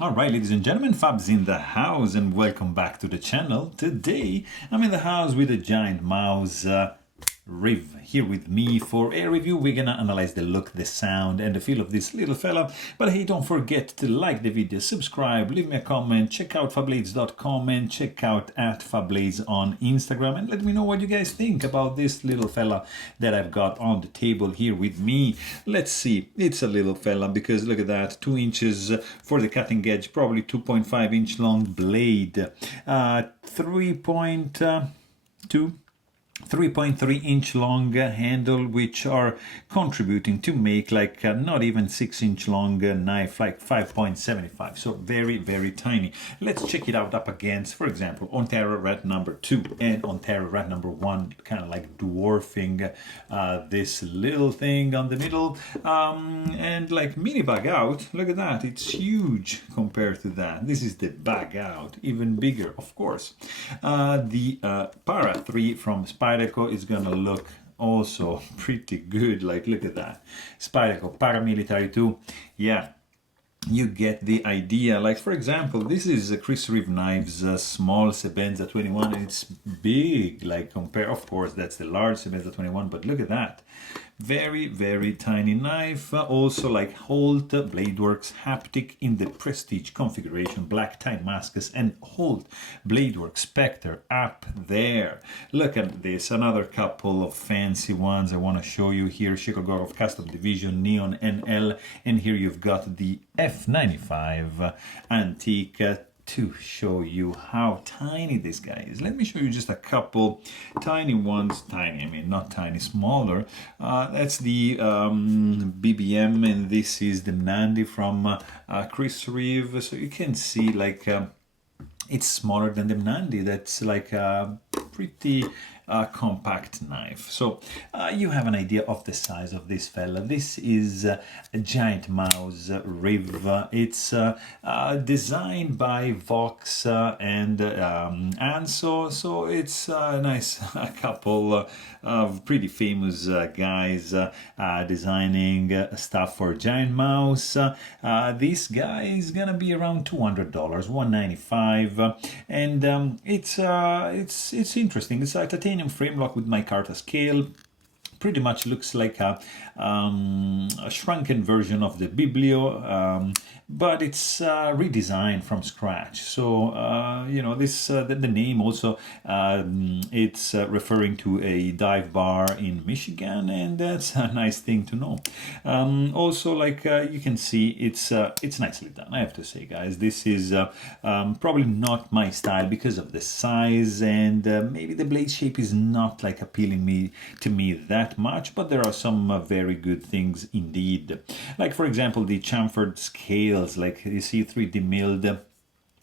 Alright, ladies and gentlemen, Fab's in the house and welcome back to the channel. Today I'm in the house with a Giantmouse Riv here with me for a review. We're gonna analyze the look, the sound and the feel of this little fella. But hey, don't forget to like the video, subscribe, leave me a comment, check out fablades.com and check out @Fablades on Instagram and let me know what you guys think about this little fella that I've got on the table here with me. Let's see, it's a little fella because look at that, 2 inches for the cutting edge, probably 2.5 inch long blade, 3.3 inch long handle, which are contributing to make like not even 6 inch long knife, like 5.75, so very tiny. Let's check it out up against, for example, Ontario Rat number 2 and Ontario Rat number 1, kind of like dwarfing this little thing on the middle, and like mini bag out, look at that, it's huge compared to that. This is the bag out, even bigger, of course. The Para 3 from Spyderco is gonna look also pretty good. Like, look at that, Spyderco Paramilitary 2. Yeah, you get the idea. Like, for example, this is a Chris Reeve Knives small Sebenza 21 and it's big, like compare, of course that's the large Sebenza 21, but look at that, very tiny knife. Also like Holt Bladeworks haptic in the prestige configuration, black tie Damascus and Holt Bladeworks Spectre up there. Look at this, another couple of fancy ones I want to show you here. Shikogorov Custom Division Neon NL, and here you've got the F95 Antique to show you how tiny this guy is. Let me show you just a couple tiny ones. Tiny, I mean not tiny, smaller. That's the BBM, and this is the Nandi from Chris Reeve. So you can see like it's smaller than the Nandi. That's like a pretty compact knife. So you have an idea of the size of this fella. This is a Giantmouse Riv. It's designed by Vox and Anso, so it's a nice couple of pretty famous guys designing stuff for Giantmouse. This guy is gonna be around $200, $195, and it's interesting. It's a titanium frame lock with micarta scale. Pretty much looks like a shrunken version of the Biblio, but it's redesigned from scratch. So you know, this the name also, it's referring to a dive bar in Michigan, and that's a nice thing to know. Also, like you can see, it's nicely done, I have to say, guys. This is probably not my style because of the size, and maybe the blade shape is not like appealing to me that much, but there are some very good things indeed. Like, for example, the chamfered scales, like you see 3D milled,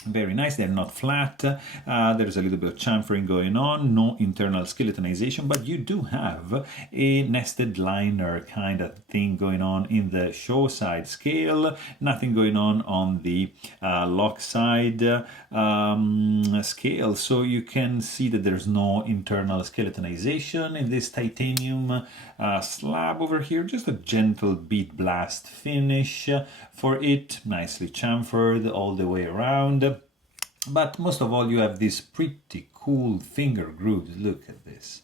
very nice. They're not flat. There's a little bit of chamfering going on, no internal skeletonization, but you do have a nested liner kind of thing going on in the show side scale. Nothing going on the lock side scale. So you can see that there's no internal skeletonization in this titanium slab over here. Just a gentle bead blast finish for it, nicely chamfered all the way around. But most of all, you have these pretty cool finger grooves. Look at this.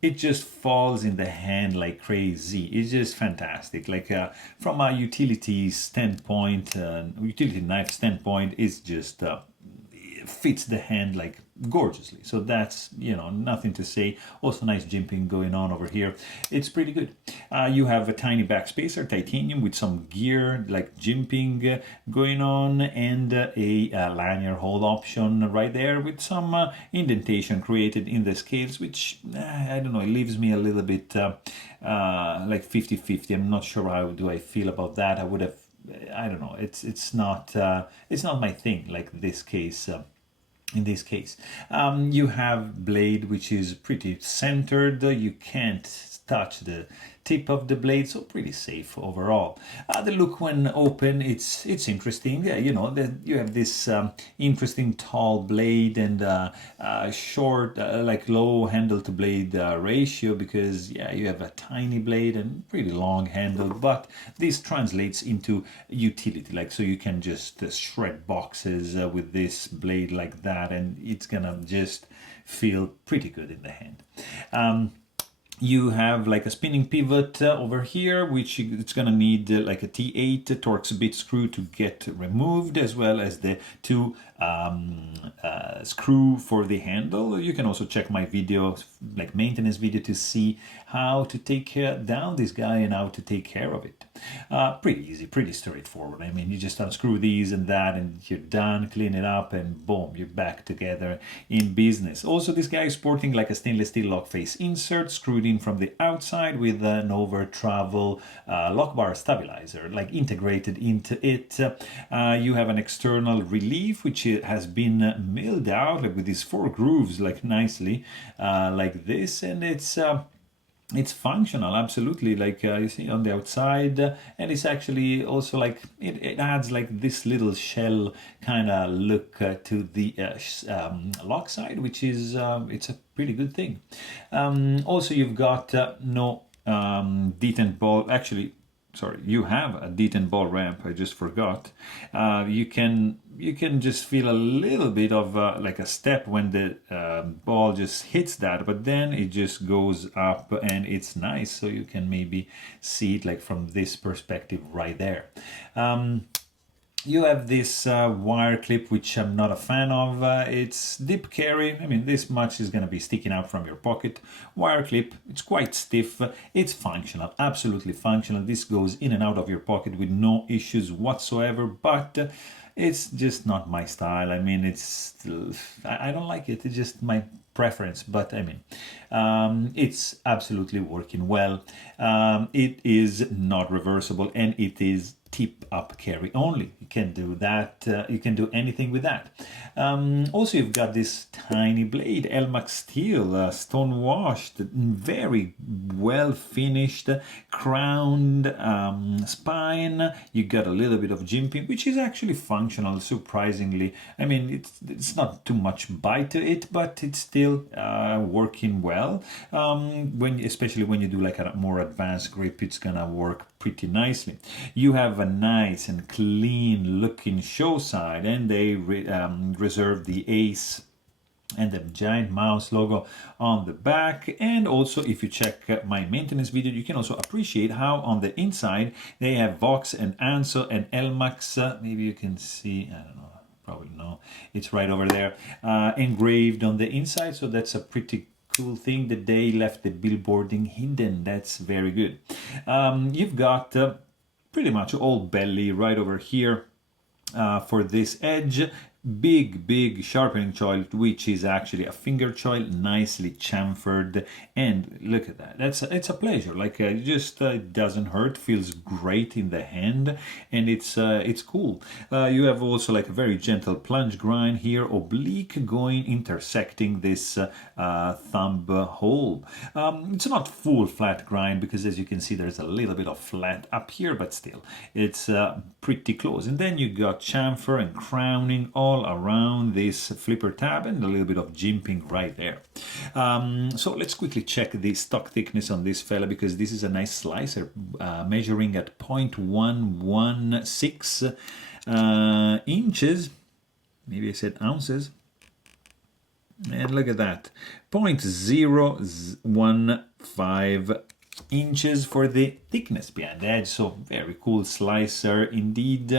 It just falls in the hand like crazy. It's just fantastic. Like from a utility standpoint, utility knife standpoint, it's just fits the hand like gorgeously. So that's, you know, nothing to say. Also nice jimping going on over here. It's pretty good. You have a tiny backspacer, titanium, with some gear like jimping going on, and a lanyard hole option right there with some indentation created in the scales, which I don't know, it leaves me a little bit like 50-50. I'm not sure how do I feel about that. I would have, I don't know, it's not my thing, like this case in this case. You have blade which is pretty centered. You can't touch the tip of the blade, so pretty safe overall. The look when open, it's interesting. Yeah, you know, you have this interesting tall blade and short, like low handle to blade ratio, because yeah, you have a tiny blade and pretty long handle, but this translates into utility, like so you can just shred boxes with this blade like that, and it's gonna just feel pretty good in the hand. You have like a spinning pivot over here, which it's gonna need like a T8 Torx bit screw to get removed, as well as the two screw for the handle. You can also check my video, like maintenance video, to see how to take down this guy and how to take care of it. Pretty easy, pretty straightforward. I mean, you just unscrew these and that and you're done, clean it up, and boom, you're back together in business. Also, this guy is sporting like a stainless steel lock face insert screwed in from the outside with an over travel lock bar stabilizer, like integrated into it. You have an external relief which has been milled out, like with these 4 grooves, like nicely like this, and it's functional, absolutely, like you see on the outside, and it's actually also like it adds like this little shell kind of look to the lock side, which is it's a pretty good thing. Also, you've got no detent ball, actually. Sorry, you have a detent ball ramp. I just forgot. You can just feel a little bit of like a step when the ball just hits that, but then it just goes up and it's nice. So you can maybe see it like from this perspective right there. You have this wire clip, which I'm not a fan of. It's dip carry. I mean, this much is going to be sticking out from your pocket. Wire clip, it's quite stiff. It's functional, absolutely functional. This goes in and out of your pocket with no issues whatsoever, but it's just not my style. I mean, I don't like it. It's just my preference, but I mean, it's absolutely working well. It is not reversible, and it is tip up carry only. You can do that. You can do anything with that. Also, you've got this tiny blade, Elmax steel, stone washed, very well finished, crowned spine. You got a little bit of jimping, which is actually functional, surprisingly. I mean, it's not too much bite to it, but it's still working well. Especially when you do like a more advanced grip, it's gonna work pretty nicely. You have a nice and clean looking show side, and they reserve the ace and the Giantmouse logo on the back. And also, if you check my maintenance video, you can also appreciate how on the inside they have Vox and Anso and Elmax. Maybe you can see, I don't know, probably no, it's right over there, engraved on the inside. So that's a pretty cool thing that they left the billboarding hidden. That's very good. You've got pretty much all belly right over here for this edge. Big sharpening choil, which is actually a finger choil, nicely chamfered, and look at that. It's a pleasure. Like it doesn't hurt, feels great in the hand, and it's cool. You have also like a very gentle plunge grind here, oblique going intersecting this thumb hole. It's not full flat grind, because as you can see there's a little bit of flat up here, but still it's pretty close. And then you got chamfer and crowning all around this flipper tab, and a little bit of jimping right there. So let's quickly check the stock thickness on this fella, because this is a nice slicer measuring at 0.116 inches. Maybe I said ounces. And look at that, 0.015 inches for the thickness behind the edge. So very cool slicer indeed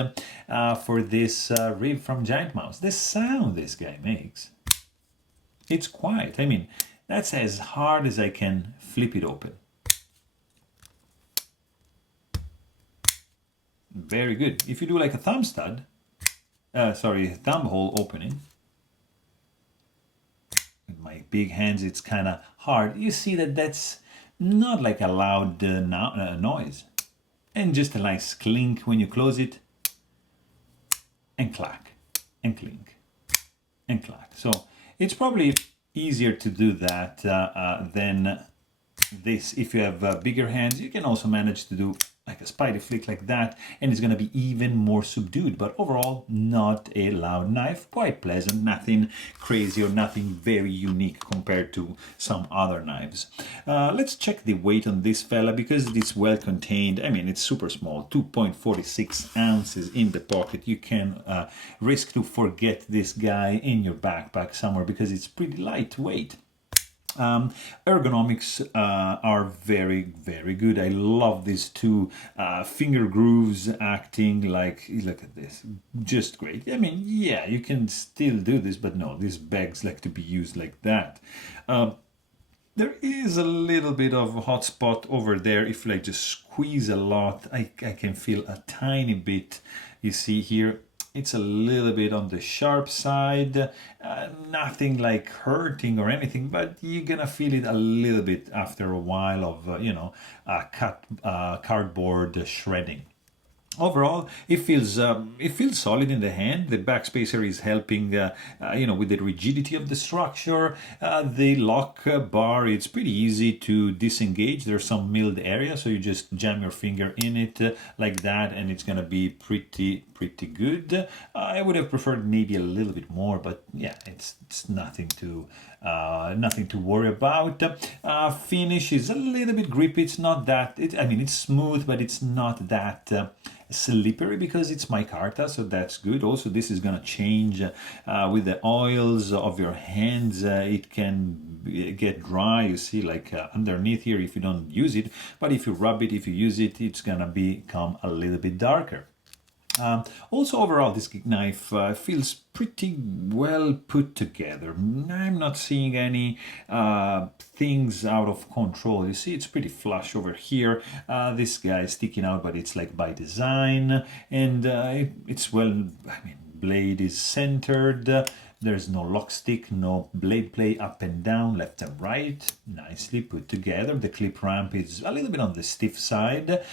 for this Riv from Giantmouse. The sound this guy makes, it's quiet. I mean, that's as hard as I can flip it open. Very good. If you do like a thumb stud, thumb hole opening, with my big hands it's kind of hard. You see that that's not like a loud noise, and just a nice clink when you close it, and clack and clink. and clack. So it's probably easier to do that than this. If you have bigger hands, you can also manage to do like a spidey flick like that, and it's going to be even more subdued. But overall, not a loud knife, quite pleasant, nothing crazy or nothing very unique compared to some other knives. Let's check the weight on this fella, because it's well contained. I mean, it's super small, 2.46 ounces in the pocket. You can risk to forget this guy in your backpack somewhere because it's pretty lightweight. Ergonomics are very, very good. I love these two finger grooves acting like, look at this, just great. I mean, yeah, you can still do this, but no, these bags like to be used like that. There is a little bit of a hot spot over there. If you like just squeeze a lot, I can feel a tiny bit. You see here, it's a little bit on the sharp side, nothing like hurting or anything, but you're gonna feel it a little bit after a while of, cardboard shredding. Overall, it feels solid in the hand. The backspacer is helping, with the rigidity of the structure. The lock bar, it's pretty easy to disengage. There's some milled area, so you just jam your finger in it like that, and it's gonna be pretty good. I would have preferred maybe a little bit more, but yeah, it's nothing to worry about. Finish is a little bit grippy. It's not that. It's smooth, but it's not that slippery because it's micarta, so that's good. Also, this is gonna change with the oils of your hands. It can get dry, you see, like underneath here if you don't use it, but if you rub it, if you use it, it's gonna become a little bit darker. Also, overall, this knife feels pretty well put together. I'm not seeing any things out of control. You see, it's pretty flush over here. This guy is sticking out, but it's like by design, and it's well, blade is centered. There's no lock stick, no blade play up and down, left and right, nicely put together. The clip ramp is a little bit on the stiff side.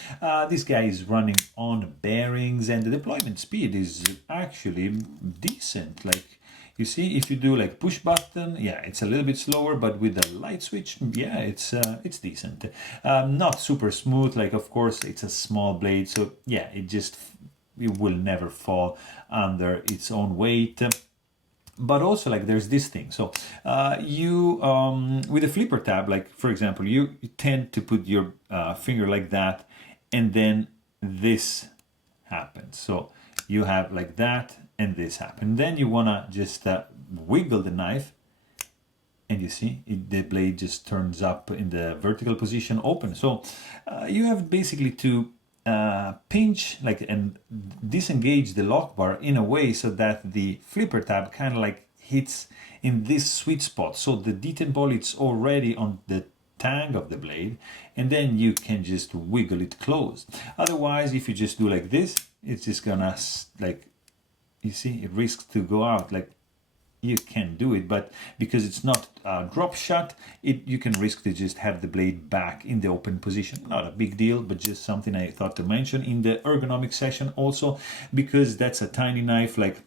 This guy is running on bearings, and the deployment speed is actually decent. Like, you see, if you do like push button, yeah, it's a little bit slower, but with the light switch, yeah, it's decent. Not super smooth, like, of course, it's a small blade, so yeah, it will never fall under its own weight. But also, like, there's this thing. So you with a flipper tab, like, for example, you tend to put your finger like that, and then this happens. So you have like that, and this happens. Then you wanna just wiggle the knife, and you see the blade just turns up in the vertical position, open. So you have basically to pinch and disengage the lock bar in a way so that the flipper tab kind of like hits in this sweet spot, so the detent ball it's already on the tang of the blade, and then you can just wiggle it closed. Otherwise, if you just do like this, it's just gonna, like, you see, it risks to go out. Like, you can do it, but because it's not drop shut, you can risk to just have the blade back in the open position. Not a big deal, but just something I thought to mention in the ergonomic session also, because that's a tiny knife. Like,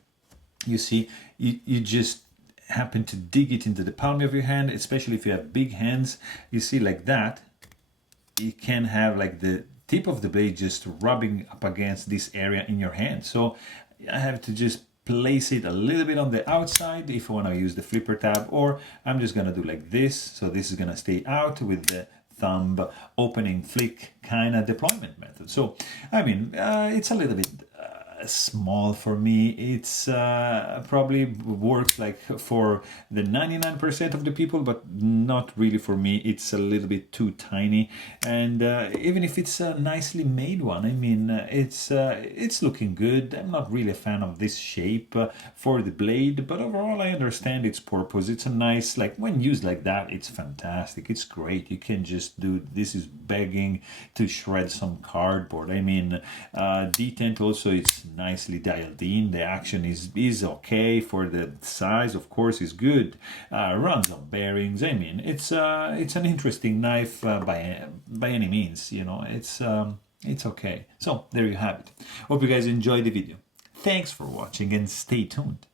you see, you just happen to dig it into the palm of your hand, especially if you have big hands. You see, like that, you can have like the tip of the blade just rubbing up against this area in your hand. So I have to just place it a little bit on the outside if I want to use the flipper tab, or I'm just gonna do like this. So this is gonna stay out with the thumb opening flick kind of deployment method. So it's a little bit small for me. It's probably works like for the 99% of the people, but not really for me. It's a little bit too tiny, and even if it's a nicely made one, it's looking good. I'm not really a fan of this shape for the blade, but overall I understand its purpose. It's a nice, like, when used like that, it's fantastic. It's great. You can just do this. Is begging to shred some cardboard. Detent also, it's nicely dialed in. The action is okay for the size, of course, is good. Runs on bearings. It's an interesting knife by any means. It's okay. So there you have it. Hope you guys enjoyed the video. Thanks for watching, and stay tuned.